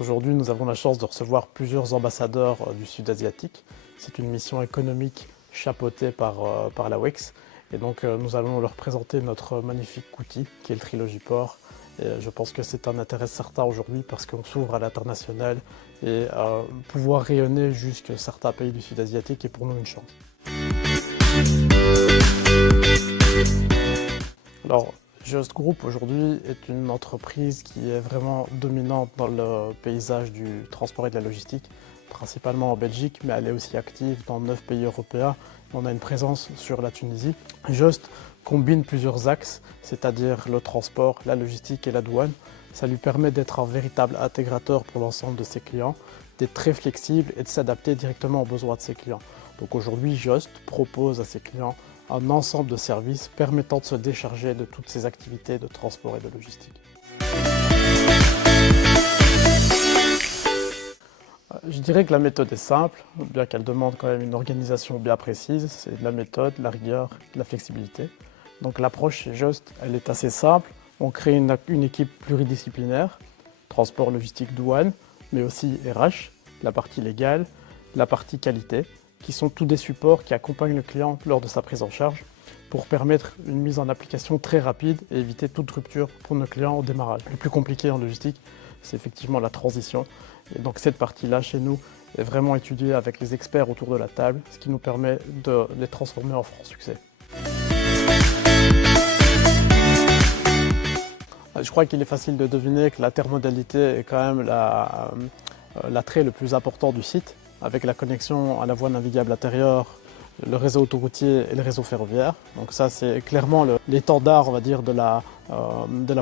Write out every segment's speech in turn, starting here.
Aujourd'hui, nous avons la chance de recevoir plusieurs ambassadeurs du Sud asiatique. C'est une mission économique chapeautée par la WEX. Et donc, nous allons leur présenter notre magnifique outil qui est le Trilogiport. Et je pense que c'est un intérêt certain aujourd'hui parce qu'on s'ouvre à l'international et pouvoir rayonner jusqu'à certains pays du Sud asiatique est pour nous une chance. Alors, Just Group aujourd'hui est une entreprise qui est vraiment dominante dans le paysage du transport et de la logistique, principalement en Belgique, mais elle est aussi active dans 9 pays européens. On a une présence sur la Tunisie. Just combine plusieurs axes, c'est-à-dire le transport, la logistique et la douane. Ça lui permet d'être un véritable intégrateur pour l'ensemble de ses clients, d'être très flexible et de s'adapter directement aux besoins de ses clients. Donc aujourd'hui, Just propose à ses clients un ensemble de services permettant de se décharger de toutes ces activités de transport et de logistique. Je dirais que la méthode est simple, bien qu'elle demande quand même une organisation bien précise. C'est de la méthode, la rigueur, de la flexibilité. Donc l'approche chez Just, elle est assez simple. On crée une équipe pluridisciplinaire, transport, logistique, douane, mais aussi RH, la partie légale, la partie qualité, qui sont tous des supports qui accompagnent le client lors de sa prise en charge pour permettre une mise en application très rapide et éviter toute rupture pour nos clients au démarrage. Le plus compliqué en logistique, c'est effectivement la transition. Et donc cette partie-là, chez nous, est vraiment étudiée avec les experts autour de la table, ce qui nous permet de les transformer en franc succès. Je crois qu'il est facile de deviner que l'intermodalité est quand même l'attrait le plus important du site, avec la connexion à la voie navigable intérieure, le réseau autoroutier et le réseau ferroviaire. Donc ça, c'est clairement l'étendard, on va dire, de la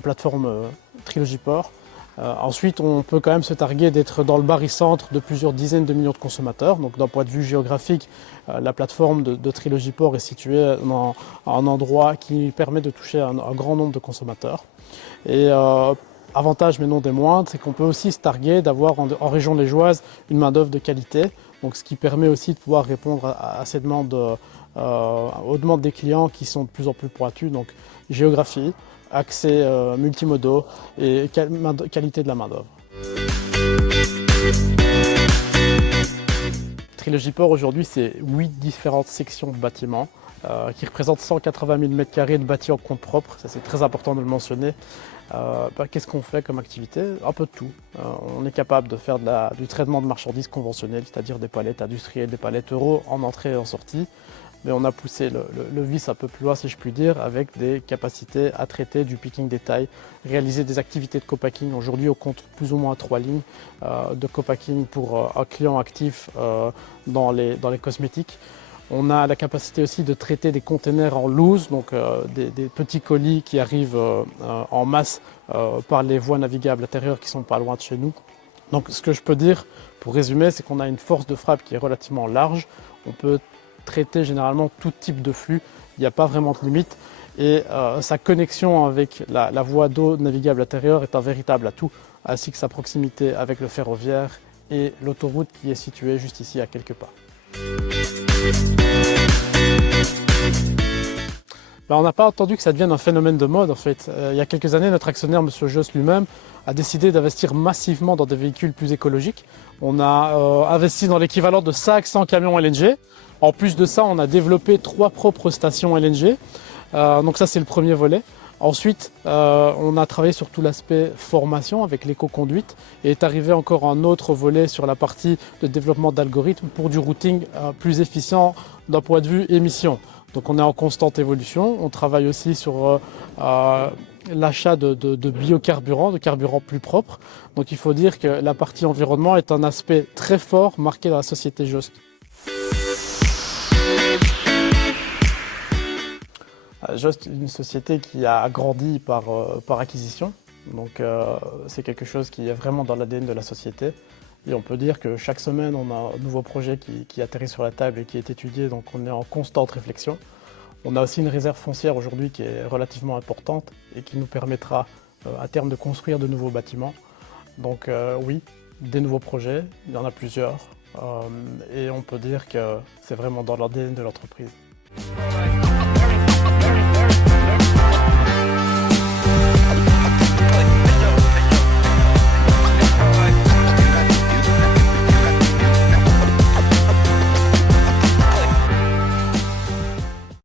plateforme Trilogiport. Ensuite, on peut quand même se targuer d'être dans le barycentre de plusieurs dizaines de millions de consommateurs. Donc d'un point de vue géographique, la plateforme de Trilogiport est située dans un endroit qui permet de toucher un grand nombre de consommateurs. Et avantage mais non des moindres, c'est qu'on peut aussi se targuer d'avoir en région liégeoise une main-d'œuvre de qualité, donc ce qui permet aussi de pouvoir répondre à ces demandes, aux demandes des clients qui sont de plus en plus pointues, donc géographie, accès multimodaux et qualité de la main-d'œuvre. Trilogiport aujourd'hui, c'est 8 différentes sections de bâtiments qui représentent 180 000 m² de bâti en compte propre, ça c'est très important de le mentionner. Qu'est-ce qu'on fait comme activité? Un peu de tout. On est capable de faire du traitement de marchandises conventionnelles, c'est-à-dire des palettes industrielles, des palettes euro en entrée et en sortie. Mais on a poussé le vice un peu plus loin, si je puis dire, avec des capacités à traiter du picking détail, réaliser des activités de co-packing. Aujourd'hui, on compte plus ou moins 3 lignes de co-packing pour un client actif dans les cosmétiques. On a la capacité aussi de traiter des containers en loose, donc des petits colis qui arrivent en masse par les voies navigables intérieures qui sont pas loin de chez nous. Donc ce que je peux dire, pour résumer, c'est qu'on a une force de frappe qui est relativement large. On peut traiter généralement tout type de flux, il n'y a pas vraiment de limite. Et sa connexion avec la voie d'eau navigable intérieure est un véritable atout, ainsi que sa proximité avec le ferroviaire et l'autoroute qui est située juste ici à quelques pas. On n'a pas entendu que ça devienne un phénomène de mode en fait. Il y a quelques années, notre actionnaire, M. Jost lui-même, a décidé d'investir massivement dans des véhicules plus écologiques. On a investi dans l'équivalent de 500 camions LNG. En plus de ça, on a développé 3 propres stations LNG. Donc ça, c'est le premier volet. Ensuite, on a travaillé sur tout l'aspect formation avec l'éco-conduite et est arrivé encore un autre volet sur la partie de développement d'algorithmes pour du routing plus efficient d'un point de vue émissions. Donc on est en constante évolution. On travaille aussi sur l'achat de biocarburants, de carburants plus propres. Donc il faut dire que la partie environnement est un aspect très fort marqué dans la société Just. Just est une société qui a grandi par acquisition, donc c'est quelque chose qui est vraiment dans l'ADN de la société. Et on peut dire que chaque semaine, on a un nouveau projet qui atterrit sur la table et qui est étudié, donc on est en constante réflexion. On a aussi une réserve foncière aujourd'hui qui est relativement importante et qui nous permettra à terme de construire de nouveaux bâtiments. Donc oui, des nouveaux projets, il y en a plusieurs et on peut dire que c'est vraiment dans l'ADN de l'entreprise.